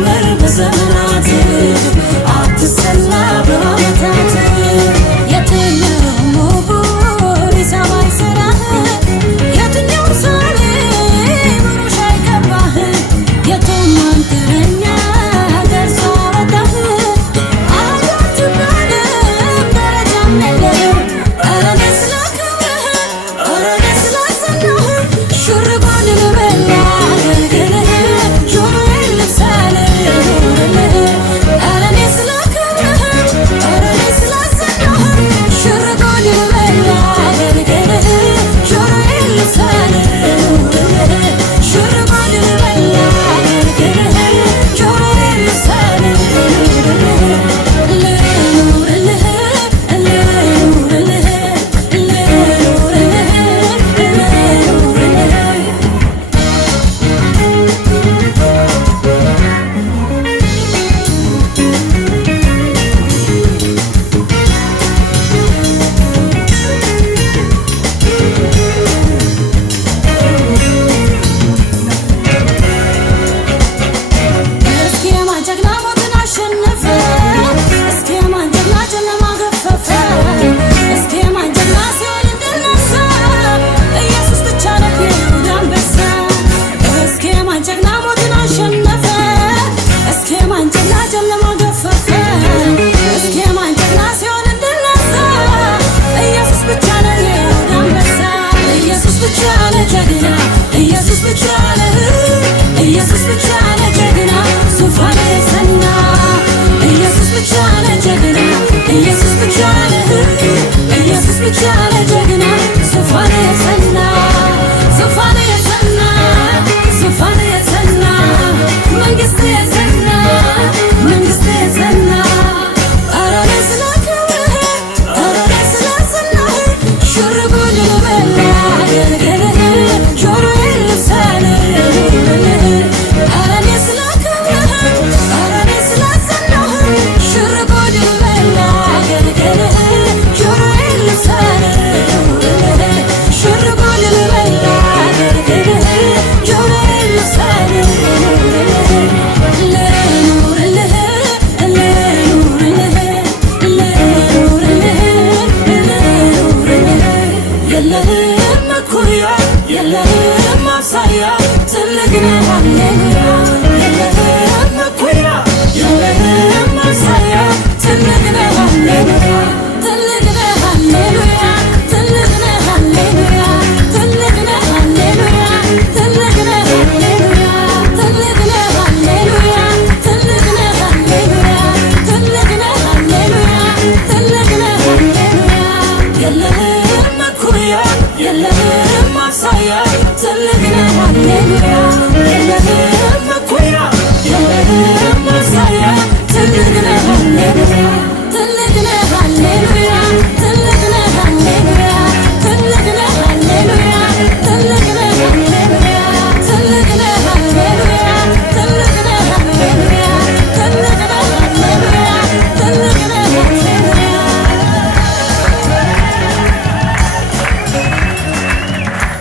አይደመር በዘመናት አትሰላ በዓመታት የትኛው ምሁር ሂሳብ አይሰራህ የትኛው ምሳሌ ብሩሽ አይገባህ የቱም አንጥረኛ ደርሶ አወጣህ አትባልም ደረጃም የለህም ኧረ ደስ ላክብርህ ኧረ ደስ ላሰናህ ሹር ጉድ ልበል አገልግልህ ጆሮዬን ልብሳልህ ልኑርልህ ኧረ ደስ ላክብርህ ኧረ ደስ ላሰናህ ሹር ጉድ ልበል አገልግልህ ጆሮዬን ልብሳልህ ልኑርልህ ሹር ጉድ ልበል አገልግልህ ጆሮዬን ልብሳልህ ልኑርልህ ልኑርልህ ልኑርልህ እስኪ የማን ጀግና ሞትን አሸነፈ እስኪ የማን ጀግና ጨለማ ገፈፈ እስኪ የማን ጀግና ሲኦልን ድል ነሳ ኢየሱስ ብቻ ነው የይሁዳ አንበሳ እስኪ የማን ጀግና ሞትን አሸነፈ እስኪ የማን ጀግና ጨለማ ገፈፈ እስኪ የማን ጀግና ሲኦልን ድል ነሳ ኢየሱስ ብቻ ነው የይሁዳ አንበሳ ኢየሱስ ብቻ ነው ጀግና ኢየሱስ ብቻ ነው ኢየሱስ ብቻ ነው ጀግና ዙፋን የጸና ኢየሱስ ብቻ ነው ጀግና ኢየሱስ ብቻ ነው ኢየሱስ ብቻ ነው ጀግና ዙፋን የጸና ዙፋን የጸና ዙፋን የጸና መንግስት የጸና መንግስት የጸና ኧረ ደስ ላክብርህ ኧረ ደስ ላሰናህ ሹር ጉድ ልበል አገልግልህ ጆሮዬን ልብሳልህ ልኑርልህ ኧረ ደስ ላክብርህ ኧረ ደስ ላሰናህ ሹር ጉድ ልበል አገልግልህ ጆሮዬን ልብሳልህ ልኑርልህ ሹር ጉድ ልበል አገልግልህ ጆሮዬን ልብሳልህ ልኑርልህ ልኑርልህ ልኑርልህ ልኑርልህ የለህም እኩያ የለህም አምሳያ ትልቅ ነህ ሃሌሉያ የለህም እኩያ የለህም አምሳያ ትልቅ ነህ ሃሌሉያ ትልቅ ነህ ሃሌሉያ ትልቅ ነህ ሃሌሉያ ትልቅ ነህ ሃሌሉያ ትልቅ ነህ ሃሌሉያ ትልቅ ነህ ሃሌሉያ ትልቅ ነህ ሃሌሉያ ትልቅ ነህ ሃሌሉያ ትልቅ ነህ ሃሌሉያ የለህም እኩያ የለህም አምሳያ ትልቅ ነህ ሃሌሉያ የለህም